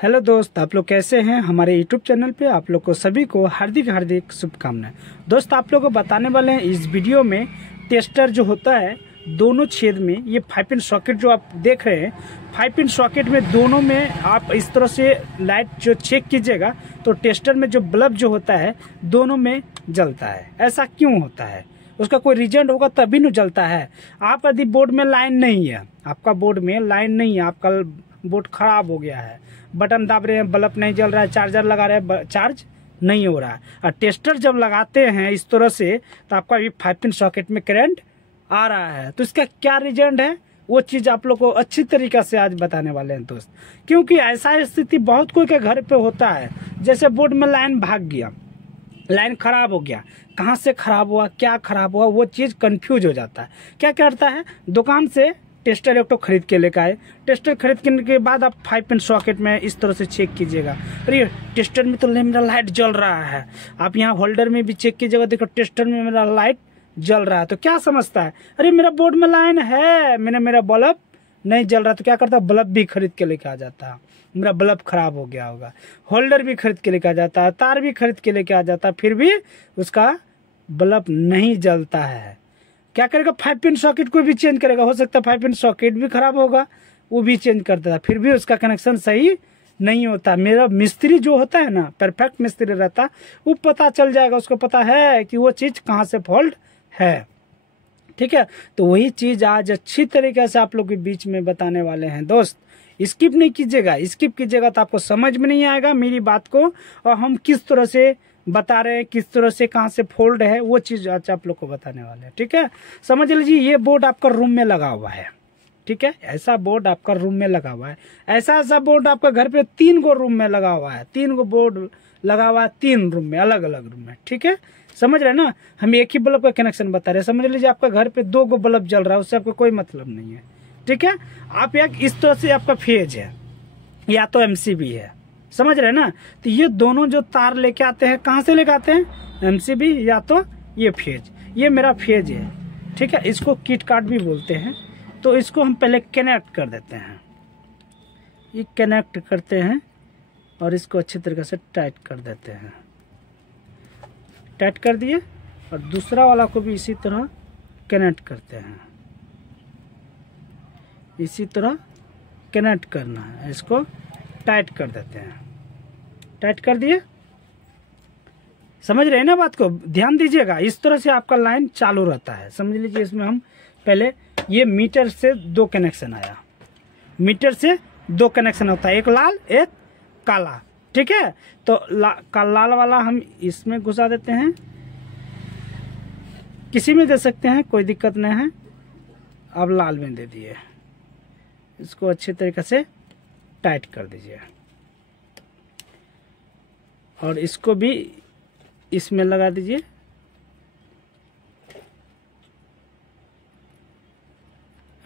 Hello दोस्त, आप लोग कैसे हैं। हमारे यूट्यूब चैनल पे आप लोग को सभी को हार्दिक हार्दिक शुभकामनाएं। दोस्त, आप लोग को बताने वाले हैं इस वीडियो में टेस्टर जो होता है दोनों छेद में, ये 5 पिन सॉकेट जो आप देख रहे हैं, 5 पिन सॉकेट में दोनों में आप इस तरह से लाइट जो चेक कीजिएगा तो टेस्टर में जो बल्ब जो होता है दोनों में जलता है। ऐसा क्यों होता है, उसका कोई रीजन होगा तभी न जलता है। आप यदि बोर्ड में लाइन नहीं है, आपका बोर्ड में लाइन नहीं है, आपका बोर्ड खराब हो गया है, बटन दाब रहे हैं बल्ब नहीं जल रहा है, चार्जर लगा रहे हैं चार्ज नहीं हो रहा है, और टेस्टर जब लगाते हैं इस तरह से तो आपका भी 5 पिन सॉकेट में करंट आ रहा है। तो इसका क्या रीजन है वो चीज आप लोग को अच्छी तरीका से आज बताने वाले हैं दोस्त। क्योंकि ऐसा स्थिति बहुत कोई के घर पे होता है, जैसे बोर्ड में लाइन भाग गया, लाइन खराब हो गया, कहाँ से खराब हुआ, क्या खराब हुआ, वो चीज कंफ्यूज हो जाता है। क्या करता है, दुकान से टेस्टर एक तो खरीद के लेकर आए, टेस्टर खरीद के बाद आप 5 पिन सॉकेट में इस तरह से चेक कीजिएगा, अरे टेस्टर में तो मेरा लाइट जल रहा है। आप यहाँ होल्डर में भी चेक कीजिएगा, देखो टेस्टर में मेरा लाइट जल रहा है। तो क्या समझता है, अरे मेरा बोर्ड में लाइन है, मेरा बल्ब नहीं जल रहा। तो क्या करता है, बल्ब भी खरीद के लेके आ जाता है, मेरा बल्ब खराब हो गया होगा। होल्डर भी खरीद के लेके आ जाता है, तार भी खरीद के लेके आ जाता है, फिर भी उसका बल्ब नहीं जलता है। क्या करेगा, 5 पिन सॉकेट को भी चेंज करेगा, हो सकता है 5 पिन सॉकेट भी खराब होगा, वो भी चेंज कर देता, फिर भी उसका कनेक्शन सही नहीं होता। मेरा मिस्त्री जो होता है ना, परफेक्ट मिस्त्री रहता, वो पता चल जाएगा, उसको पता है कि वो चीज कहाँ से फॉल्ट है। ठीक है, तो वही चीज आज अच्छी तरीके से आप लोग के बीच में बताने वाले हैं दोस्त। स्किप नहीं कीजिएगा, स्किप कीजिएगा तो आपको समझ में नहीं आएगा मेरी बात को, और हम किस तरह से बता रहे हैं, किस तरह से कहाँ से फोल्ड है, वो चीज आज आप लोग को बताने वाले हैं। ठीक है, समझ लीजिए ये बोर्ड आपका रूम में लगा हुआ है। ठीक है, ऐसा बोर्ड आपका रूम में लगा हुआ है, ऐसा बोर्ड आपका घर पे 3 गो रूम में लगा हुआ है, 3 गो बोर्ड लगा हुआ है 3 रूम में, अलग अलग रूम में। ठीक है, समझ रहे ना, हम एक ही बल्ब का कनेक्शन बता रहे हैं। समझ लीजिए आपका घर पे 2 गो बल्ब जल रहा है, उससे आपको कोई मतलब नहीं है। ठीक है, आप एक इस तरह से आपका फेज है या तो एमसीबी है, समझ रहे ना। तो ये दोनों जो तार लेके आते हैं, कहाँ से लेके आते हैं, एमसीबी या तो ये फेज, ये मेरा फेज है। ठीक है, इसको किट कार्ड भी बोलते हैं। तो इसको हम पहले कनेक्ट कर देते हैं, ये कनेक्ट करते हैं और इसको अच्छी तरीके से टाइट कर देते हैं। टाइट कर दिए, और दूसरा वाला को भी इसी तरह कनेक्ट करते हैं, इसी तरह कनेक्ट करना है, इसको टाइट कर देते हैं। टाइट कर दिए, समझ रहे हैं ना बात को, ध्यान दीजिएगा। इस तरह से आपका लाइन चालू रहता है। समझ लीजिए इसमें हम पहले ये मीटर से 2 कनेक्शन आया, मीटर से 2 कनेक्शन होता है, एक लाल एक काला। ठीक है, तो लाल वाला हम इसमें घुसा देते हैं, किसी में दे सकते हैं, कोई दिक्कत नहीं है। अब लाल में दे दिए, इसको अच्छी तरीके से टाइट कर दीजिए, और इसको भी इसमें लगा दीजिए,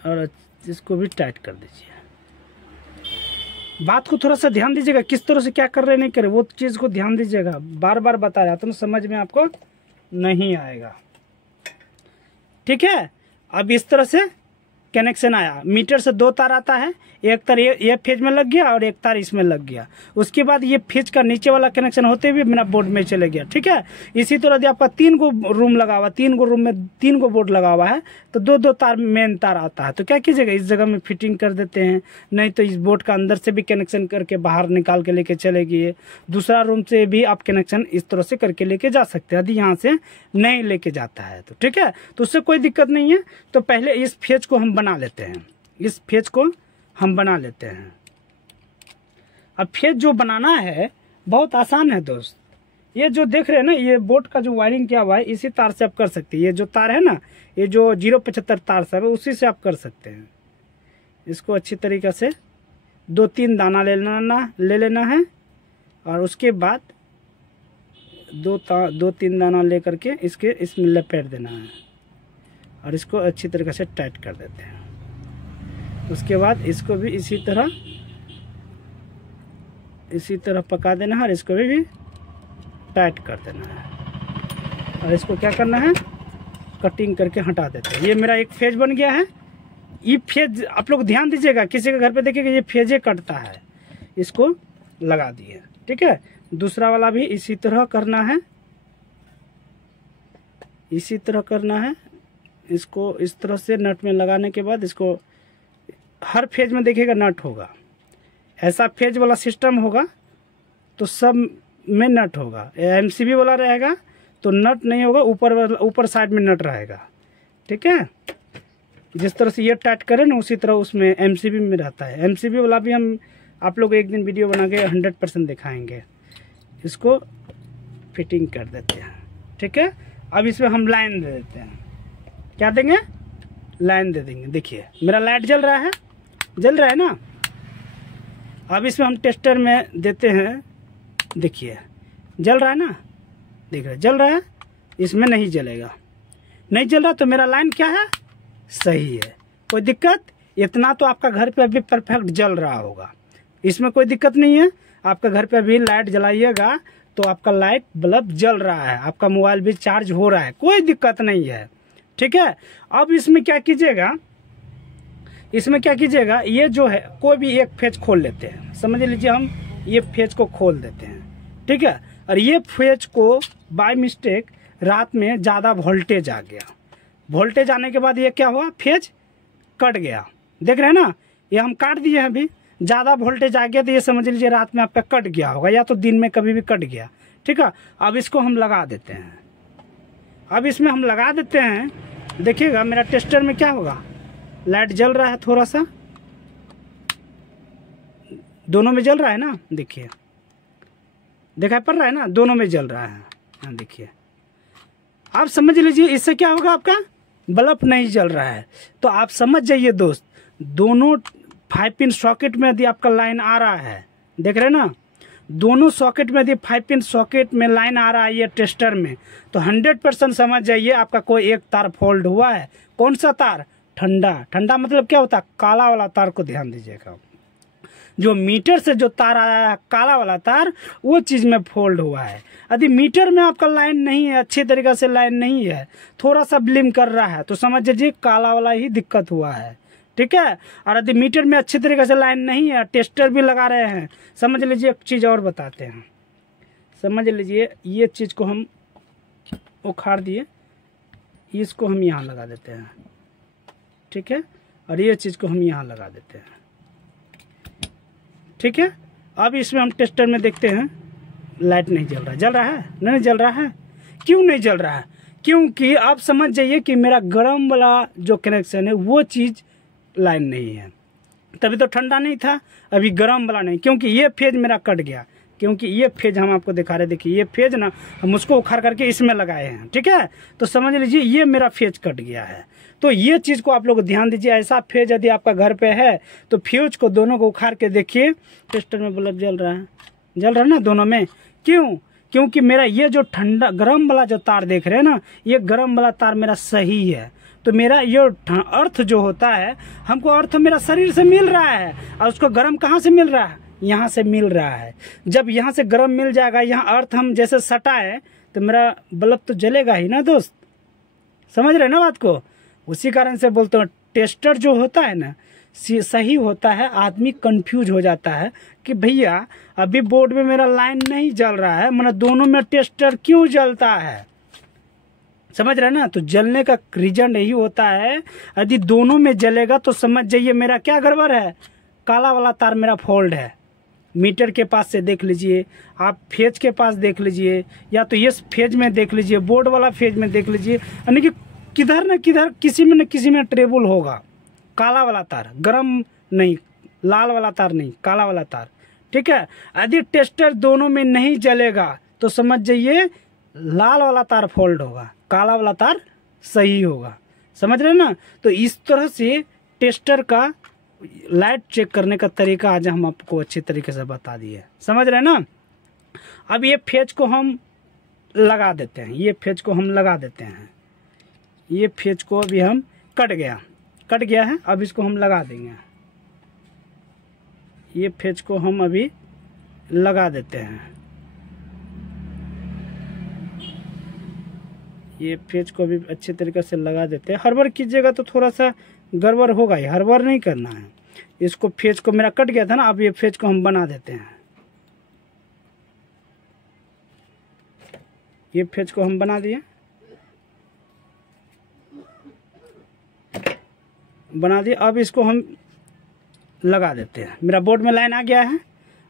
और इसको भी टाइट कर दीजिए। बात को थोड़ा सा ध्यान दीजिएगा, किस तरह से क्या कर रहे नहीं करे वो चीज को ध्यान दीजिएगा। बार बार बता रहा तो समझ में आपको नहीं आएगा। ठीक है, अब इस तरह से कनेक्शन आया, मीटर से 2 तार आता है, एक तार ये फेज में लग गया और एक तार इसमें लग गया। उसके बाद ये फेज का नीचे वाला कनेक्शन होते हुए मेरा बोर्ड में चले गया। ठीक है, इसी तरह यदि आपका 3 गो रूम लगा हुआ, 3 गो रूम में 3 गो बोर्ड लगा हुआ है, तो 2-2 तार मेन तार आता है। तो क्या कीजिएगा, इस जगह में फिटिंग कर देते हैं, नहीं तो इस बोर्ड का अंदर से भी कनेक्शन करके बाहर निकाल के लेके चले गए। दूसरा रूम से भी आप कनेक्शन इस तरह से करके लेके जा सकते हैं, यदि यहाँ से नहीं लेके जाता है तो। ठीक है, तो उससे कोई दिक्कत नहीं है। तो पहले इस फेज को हम बना लेते हैं, इस फेज को हम बना लेते हैं। अब फेज जो बनाना है बहुत आसान है दोस्त। ये जो देख रहे हैं ना, ये बोर्ड का जो वायरिंग किया हुआ है, इसी तार से आप कर सकते हैं। ये जो तार है ना, ये जो 075 तार सब है, उसी से आप कर सकते हैं। इसको अच्छी तरीके से 2-3 दाना ले लेना है, और उसके बाद 2-3 दाना ले करके इसमें लपेट देना है, और इसको अच्छी तरीके से टाइट कर देते हैं। उसके बाद इसको भी इसी तरह पका देना है, और इसको भी टाइट कर देना है, और इसको क्या करना है, कटिंग करके हटा देते हैं। ये मेरा एक फेज बन गया है। ये फेज आप लोग ध्यान दीजिएगा, किसी के घर पे देखिएगा ये फेजे कटता है, इसको लगा दिए। ठीक है, दूसरा वाला भी इसी तरह करना है, इसी तरह करना है। इसको इस तरह से नट में लगाने के बाद इसको हर फेज में देखिएगा नट होगा, ऐसा फेज वाला सिस्टम होगा तो सब में नट होगा। एमसीबी वाला रहेगा तो नट नहीं होगा, ऊपर साइड में नट रहेगा। ठीक है, जिस तरह से ये टाइट करें ना उसी तरह उसमें एमसीबी में रहता है। एमसीबी वाला भी हम आप लोग एक दिन वीडियो बना के 100% दिखाएंगे। इसको फिटिंग कर देते हैं। ठीक है, अब इसमें हम लाइन दे देते हैं। क्या देंगे? लाइन दे देंगे। देखिए मेरा लाइट जल रहा है, जल रहा है ना। अब इसमें हम टेस्टर में देते हैं, देखिए जल रहा है ना, देख रहे जल रहा है। इसमें नहीं जलेगा, नहीं जल रहा तो मेरा लाइन क्या है? सही है, कोई दिक्कत? इतना तो आपका घर पे अभी परफेक्ट जल रहा होगा, इसमें कोई दिक्कत नहीं है। आपका घर पे अभी लाइट जलाइएगा तो आपका लाइट बल्ब जल रहा है, आपका मोबाइल भी चार्ज हो रहा है, कोई दिक्कत नहीं है। ठीक है, अब इसमें क्या कीजिएगा, इसमें क्या कीजिएगा, ये जो है कोई भी एक फेज खोल लेते हैं। समझ लीजिए हम ये फेज को खोल देते हैं। ठीक है, और ये फेज को बाय मिस्टेक रात में ज़्यादा वोल्टेज आ गया, वोल्टेज आने के बाद ये क्या हुआ, फेज कट गया। देख रहे हैं ना, ये हम काट दिए हैं। अभी ज़्यादा वोल्टेज आ गया तो ये समझ लीजिए रात में आपका कट गया होगा, या तो दिन में कभी भी कट गया। ठीक है, अब इसको हम लगा देते हैं। अब इसमें हम लगा देते हैं, देखिएगा मेरा टेस्टर में क्या होगा, लाइट जल रहा है थोड़ा सा, दोनों में जल रहा है ना। देखिए दिखाई पड़ रहा है ना, दोनों में जल रहा है। हाँ देखिए, आप समझ लीजिए इससे क्या होगा, आपका बल्ब नहीं जल रहा है। तो आप समझ जाइए दोस्त, दोनों 5 पिन सॉकेट में यदि आपका लाइन आ रहा है, देख रहे हैं ना, दोनों सॉकेट में यदि 5 पिन सॉकेट में लाइन आ रहा है ये टेस्टर में, तो 100% समझ जाइए आपका कोई एक तार फोल्ड हुआ है। कौन सा तार? ठंडा। ठंडा मतलब क्या होता है? काला वाला तार को ध्यान दीजिएगा। जो मीटर से जो तार आया है काला वाला तार, वो चीज़ में फोल्ड हुआ है। यदि मीटर में आपका लाइन नहीं है, अच्छी तरीके से लाइन नहीं है, थोड़ा सा ब्लिम कर रहा है, तो समझ लीजिए काला वाला ही दिक्कत हुआ है। ठीक है, और यदि मीटर में अच्छी तरीके से लाइन नहीं है, टेस्टर भी लगा रहे हैं, समझ लीजिए एक चीज़ और बताते हैं। समझ लीजिए ये चीज़ को हम उखाड़ दिए, इसको हम यहाँ लगा देते हैं। ठीक है, और ये चीज़ को हम यहाँ लगा देते हैं। ठीक है, अब इसमें हम टेस्टर में देखते हैं, लाइट नहीं जल रहा। जल रहा है? नहीं जल रहा है। क्यों नहीं जल रहा है? क्योंकि आप समझ जाइए कि मेरा गर्म वाला जो कनेक्शन है वो चीज़ लाइन नहीं है। तभी तो ठंडा नहीं था, अभी गर्म वाला नहीं, क्योंकि ये फेज मेरा कट गया। क्योंकि ये फेज हम आपको दिखा रहे, देखिए ये फेज ना हम उसको उखाड़ करके इसमें लगाए हैं। ठीक है, तो समझ लीजिए ये मेरा फेज कट गया है। तो ये चीज़ को आप लोग ध्यान दीजिए। ऐसा फेज यदि आपका घर पे है तो फ्यूज को दोनों को उखाड़ के देखिए, टेस्टर में बल्ब जल रहा है, जल रहा है ना दोनों में। क्यों? क्योंकि मेरा ये जो ठंडा गर्म वाला जो तार देख रहे हैं ना, ये गर्म वाला तार मेरा सही है। तो मेरा ये अर्थ जो होता है, हमको अर्थ मेरा शरीर से मिल रहा है, और उसको गर्म कहाँ से मिल रहा है? यहाँ से मिल रहा है। जब यहाँ से गर्म मिल जाएगा, यहाँ अर्थ हम जैसे सटाए तो मेरा बल्ब तो जलेगा ही ना दोस्त। समझ रहे ना बात को? उसी कारण से बोलते हैं टेस्टर जो होता है ना सही होता है। आदमी कंफ्यूज हो जाता है कि भैया अभी बोर्ड में मेरा लाइन नहीं जल रहा है, मतलब दोनों में टेस्टर क्यों जलता है? समझ रहे ना? तो जलने का रीजन यही होता है, यदि दोनों में जलेगा तो समझ जाइए मेरा क्या गड़बड़ है, काला वाला तार मेरा फोल्ड है। मीटर के पास से देख लीजिए, आप फेज के पास देख लीजिए, या तो ये फेज में देख लीजिए, बोर्ड वाला फेज में देख लीजिए, यानी कि किधर न किधर किसी में ट्रेबल होगा। काला वाला तार, गरम नहीं, लाल वाला तार नहीं, काला वाला तार। ठीक है, यदि टेस्टर दोनों में नहीं जलेगा तो समझ जाइए लाल वाला तार फोल्ड होगा, काला वाला तार सही होगा। समझ रहे ना? तो इस तरह से टेस्टर का लाइट चेक करने का तरीका आज हम आपको अच्छे तरीके से बता दिए। समझ रहे ना? अब ये फेज को हम लगा देते हैं, ये फेज को हम लगा देते हैं। ये फेज को अभी हम कट गया है, अब इसको हम लगा देंगे। ये फेज को हम अभी लगा देते हैं। ये फेज को भी अच्छे तरीके से लगा देते हैं। हड़बड़ कीजिएगा तो थोड़ा सा गड़बड़ होगा ही, हड़बड़ नहीं करना है। इसको फेज को मेरा कट गया था ना, अब ये फेज को हम बना देते हैं। ये फेज को हम बना दिए, अब इसको हम लगा देते हैं। मेरा बोर्ड में लाइन आ गया है।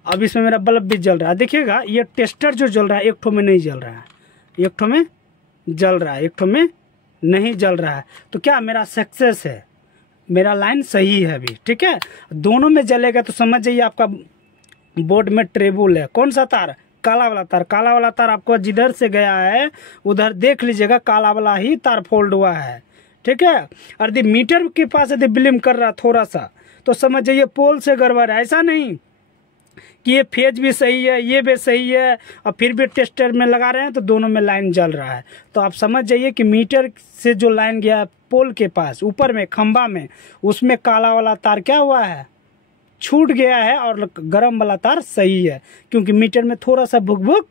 अब इसमें मेरा बल्ब भी जल रहा है। देखिएगा ये टेस्टर जो जल रहा है एक ठो में नहीं जल रहा है, एक ठो में जल रहा है, एक ठो में नहीं जल रहा है। तो क्या मेरा सक्सेस है, मेरा लाइन सही है अभी। ठीक है, दोनों में जलेगा तो समझ जाइए आपका बोर्ड में ट्रेबल है। कौन सा तार? काला वाला तार। काला वाला तार आपको जिधर से गया है उधर देख लीजिएगा काला वाला ही तार फोल्ड हुआ है। ठीक है, और यदि मीटर के पास यदि ब्लिम कर रहा थोड़ा सा तो समझ जाइए पोल से गड़बड़ है। ऐसा नहीं कि ये फेज भी सही है, ये भी सही है, और फिर भी टेस्टर में लगा रहे हैं तो दोनों में लाइन जल रहा है। तो आप समझ जाइए कि मीटर से जो लाइन गया पोल के पास ऊपर में खंबा में, उसमें काला वाला तार क्या हुआ है, छूट गया है, और गर्म वाला तार सही है क्योंकि मीटर में थोड़ा सा भुक भुक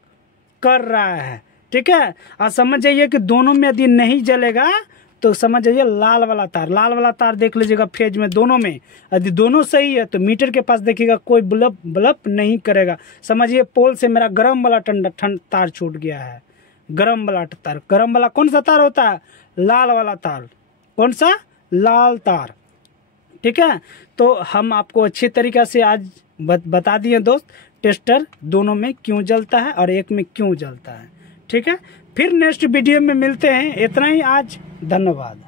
कर रहा है। ठीक है, और समझ जाइए कि दोनों में यदि नहीं जलेगा तो समझ जाइए लाल वाला तार देख लीजिएगा फेज में दोनों में, यदि दोनों सही है तो मीटर के पास देखिएगा कोई बल्ब नहीं करेगा। समझिए पोल से मेरा गर्म वाला तार छूट गया है। गर्म वाला कौन सा तार होता है? लाल वाला तार। कौन सा? लाल तार। ठीक है, तो हम आपको अच्छे तरीक़े से आज बता दिए दोस्त टेस्टर दोनों में क्यों जलता है और एक में क्यों जलता है। ठीक है, फिर नेक्स्ट वीडियो में मिलते हैं। इतना ही आज, धन्यवाद।